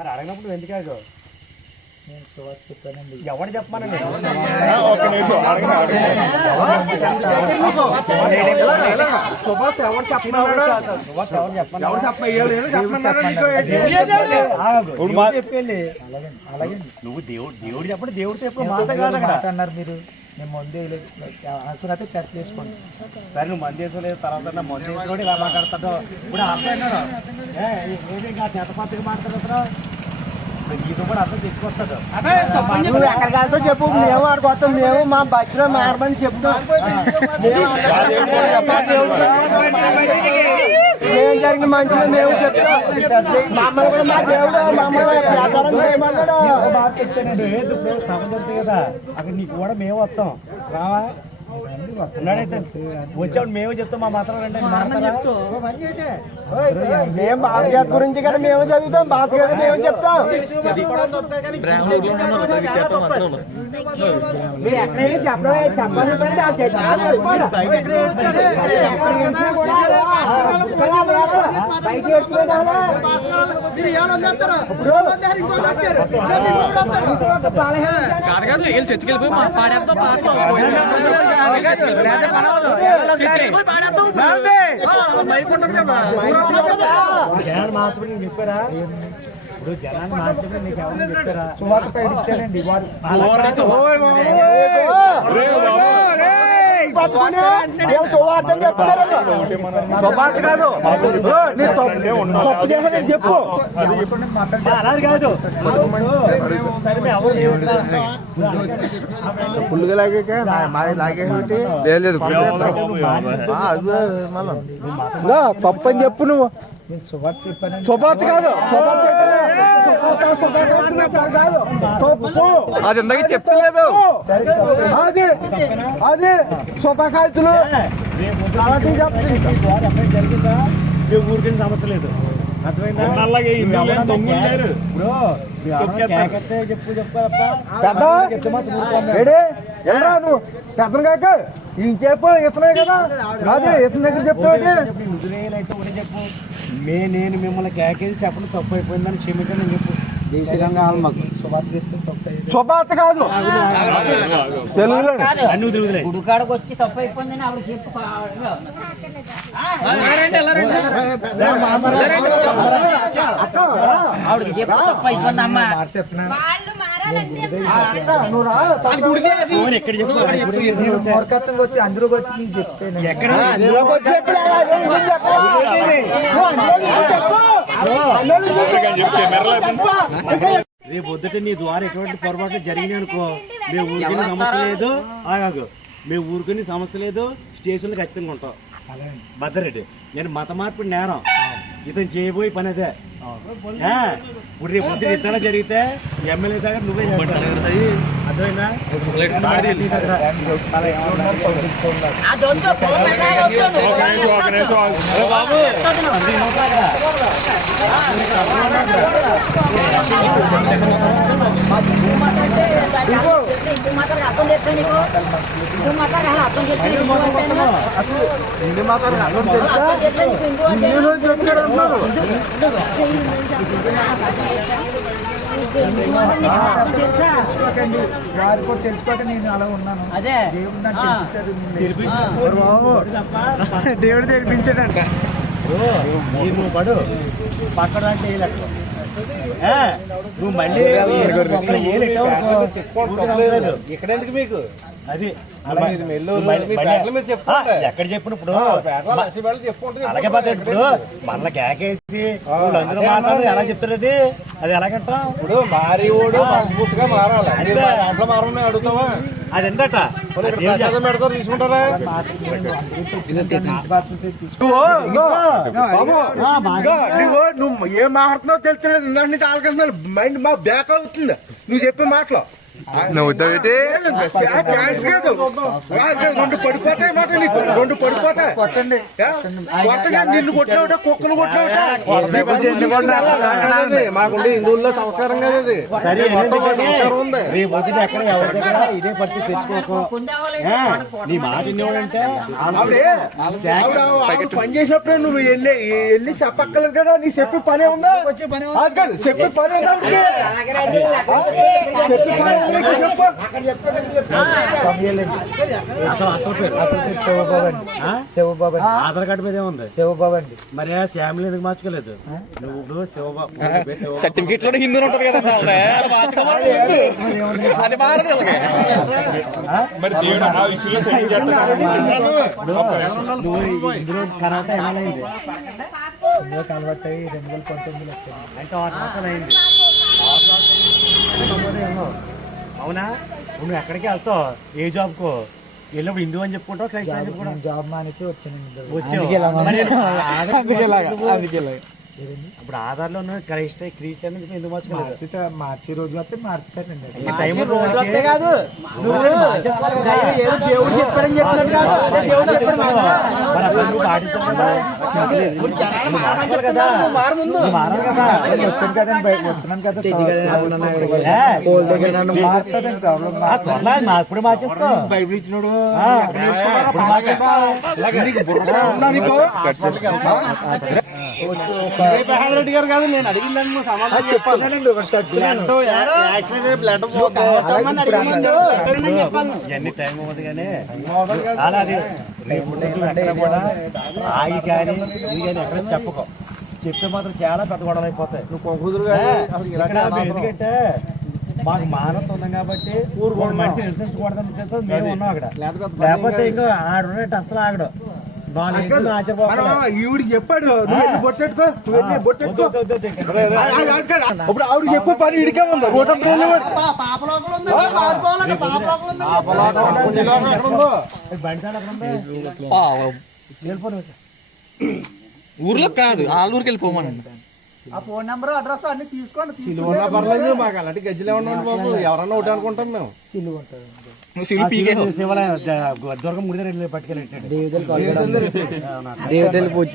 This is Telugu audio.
మరి అడగినప్పుడు ఎందుకు? నేను సువార్త చెప్పానండి చెప్పమనండి. సుభాష్ ఎవరు చెప్పమన్నాడు? సుభాష్ ఎవరు చెప్పమన్నాడు? ఎవరు చెప్ప ఏళ్ళు చెప్పమన్నారా నీకు ఏంటి? ఆగు. ఇప్పుడు మా- దేవుడు చెప్పండి అలాగే అలాగే నువ్వు దేవుడు దేవుడు చెప్పండి దేవుడితో ఎప్పుడు మాట కాదు అన్నారు మీరు. నేను ముందే అవసరం అయితే చర్చ చేసుకోండి. సరే నువ్వు మంది వేసుకో లేదు తర్వాత నా మంది వేసుకోండి ఇలా మాట్లాడతాడు ఇప్పుడు అర్థం అన్నాడు ఏ ఏది నువ్వు ఎక్కడికి చెప్పు మేము ఆడుకోస్తాం మేము మా బస్సులో మారమని చెప్తాం. ఏం జరిగిన మంచిగా మేము చెప్తాం. మమ్మల్ని కూడా మా దేవుడు మమ్మల్ని వ్యాపారం చేయమన్నాడు. చెప్తానండి కదా అక్కడ నీకు కూడా మేము వస్తాం. రావా? ఉన్నాడైతే. వచ్చాడు మేము చెప్తాం మా మాత్రం రండి అని మాట్లాడతారా? మేము భారతీయత గురించి కదా మేము చదువుతాం భారతీయత మేము చెప్తాం. మీరు ఎక్కడైనా చెప్పడం చెప్పాలి పని ఆ చెప్పాలి వెళ్ళిపోవాలి. ఎక్కడికి కూడా పైకి ఎత్తుకోవాలి. ఇప్పుడు ఒక పలహారం కాదు కాదు వీళ్ళు చర్చికి వెళ్ళిపోయి మా పాడేద్దాం పాటలు జనాన్ని మార్చమని చెప్పారా? ఇప్పుడు జనాన్ని మార్చమని నీకు ఎవరైనా చెప్పారా? సువార్త ప్రకటించానండి వారు పట్టుకుని సువార్త చెప్తారు కాదు. తప్పు చెప్పు. ఫుల్గా లాగాక మాది లాగేసి లేదు తప్పు అని చెప్పు నువ్వు. శుభార్త కాదు అది ఇందాక చెప్పలేదు. అది అది శుభాకాంక్షలు అలాంటివి చెప్పండి ద్వారా ఎక్కడ జరిగిందా మేము ఊరికే సమస్య లేదు. అర్థమైందా? చెప్పు చెప్పు ఎల్రా నువ్వు పెద్దలు కాక చెప్పు ఇతనే కదా అదే ఇతని దగ్గర చెప్తావు చెప్పు, మే నేను మిమ్మల్ని కేకేసి చెప్పడం తప్పు అయిపోయిందని క్షమించండి అని చెప్పు. శుభార్త కాదు తెలుగులో అన్ని వదిలే గుడికాడకు వచ్చి తప్పు అయిపోయిందని ఆవిడ చెప్పు తప్పు చెప్తున్నాను మూర్ఖత్వంగా వచ్చి వచ్చి నీకు చెప్తాను ఎక్కడ అందులోకి వచ్చి చెప్పు. నువ్వు చెప్పు. నువ్వు అందులోకి చెప్పు. అని చెప్తే రేపు పొద్దుట నీ ద్వారా ఎటువంటి పొరపాట్లు జరిగినాయి అనుకో మేము ఊరికని సమస్య లేదు ఆగాగు మేము ఊరికని సమస్య లేదు స్టేషన్లో ఖచ్చితంగా ఉంటాం భద్రెడ్డి నేను మత మార్పిడి నేరం ఇతను చేయబోయే పని అదే ఇప్పుడు రేపు పొద్దుట ఇతర జరిగితే ఎమ్మెల్యే దగ్గర నువ్వే చేస్తావు అర్థమైందా బాబు అర్థం నీకు మొత్తం మొత్తం. హిందీ మాత్రం అర్థం? హిందీ తెలుసుకోక నేను అలా ఉన్నాను అదే దేవుడు నాకు. తెలిపించాడు దేవుడు నువ్వు పడు పక్కన అంటే నువ్వు మళ్ళీ. ఇక్కడ ఎందుకు మీకు? అది ఎక్కడ చెప్పిన ఇప్పుడు అలాగే ఇప్పుడు. మళ్ళీ కేకేసి అందరూ మాట్లాడి ఎలా చెప్తారు అది? అది ఎలాగంటాం ఇప్పుడు మనస్ఫూర్తిగా మారాలి. అంటే దాంట్లో మారమని అడుగుతావా? అది పెడతారు తీసుకుంటారా? నువ్వు నువ్వు ఏం మాట్లాడుతున్నావు తెలుస్తలేదు ఇందాక నుంచి ఆలకిస్తున్నావు మైండ్ మా బ్యాక్ అవుతుంది. నువ్వు చెప్పే మాటలు. నవ్వుతావేటి? రెండు పడిపోతాయి మాట నీకు రెండు పడిపోతాయి కొట్టండి. కొట్టగా నిన్ను కొట్టావుట కుక్కలు కొట్టావుట మాకుండే హిందువుల్లో సంస్కారం కదా ఇది. సంస్కారం ఉంది. రేపు పొద్దున ఎక్కడ ఎవరి దగ్గర ఇదే పట్టి తెచ్చుకోకు. నీ మాట పని చేసినప్పుడు నువ్వు వెళ్ళి వెళ్ళి చెప్పక్కర్లేదు కదా? నీ చెప్పి పనే ఉందా? చెప్పి పని ఉందా? చెప్పి పని శివబాబు ఆధార్ కార్డు మీద ఉంది శివబాబు అండి మరి ఆ శ్యామిలి ఎందుకు మార్చుకోలేదు నువ్వు ఇప్పుడు శివబాబు. సర్టిఫికెట్లో హిందీ ఉంటది కదా అది నువ్వు ఇందులో కలవట్ అయ్యి రెండు వేల పంతొమ్మిదిలో అంటే ఆరు అయింది ఆరు. అవునా? నువ్వు ఎక్కడికి వెళ్తావు? ఏ జాబ్ కో వెళ్ళినప్పుడు హిందూ అని చెప్పుకుంటావు క్రైస్ట్ అని చెప్పుకుంటావు? నేను జాబ్ మానేసి వచ్చానండి వచ్చావు. ఉన్నాను. ఆధార్? ఇప్పుడు లో ఉన్న క్రైస్ట్ క్రిస్టియన్ ఎందుకు మార్చితే మార్చి రోజు వస్తే మారుతారండి టైం రోజు కాదు. దేవుడు చెప్పారని చెప్పినట్టు కాదు. అదే దేవుడు చెప్పాడు. అప్పుడు వచ్చాను కదండి బయట వస్తున్నాను కదా. ఏ, మారుతుందండి ప్రాబ్లం ఆ, త్వరలో మా ఇప్పుడు మార్చేసుకో. బైబిల్ ఇచ్చినోడు మార్చేసుకో. రెడ్డి గారు కాదు నేను అడిగిందని సమాధానం ఇవన్నీ టైం అవ్వదు కానీ రేపు ఎక్కడ కూడా ఆగి కానీ ఇది కానీ ఎక్కడ చెప్పుకో చెప్తే మాత్రం చాలా పెద్ద గొడవలు అయిపోతాయి నువ్వు కుదురు ఎందుకంటే మాకు మానవత ఉంది కాబట్టి ఊరు మనిషి ఉద్దేశంతో మేము ఉన్నాం అక్కడ. లేకపోతే ఇంకా ఆడున్నట్టు అసలు ఆగడు. ఈవిడ చెప్పాడు నువ్వు బొట్టెట్టుకో? నువ్వు బొట్టెట్టుకో? ఇప్పుడు ఆవిడ చెప్పు పని ఇడికే ఉంది. రోడ్డు ఊర్లో కాదు వాళ్ళ ఊరికి వెళ్ళిపోమనండి ఆ ఫోన్ నెంబర్ అడ్రస్ అన్ని తీసుకోండి సిలువన్నా పర్లేదు మాకు అలాంటి గజ్జలే ఉన్నాడు బాబు ఎవరన్నా ఒకటి అనుకుంటాం మేము. సిలువ దుర్గం ముడి పట్టుకెళ్ళి దేవతలు పూజ.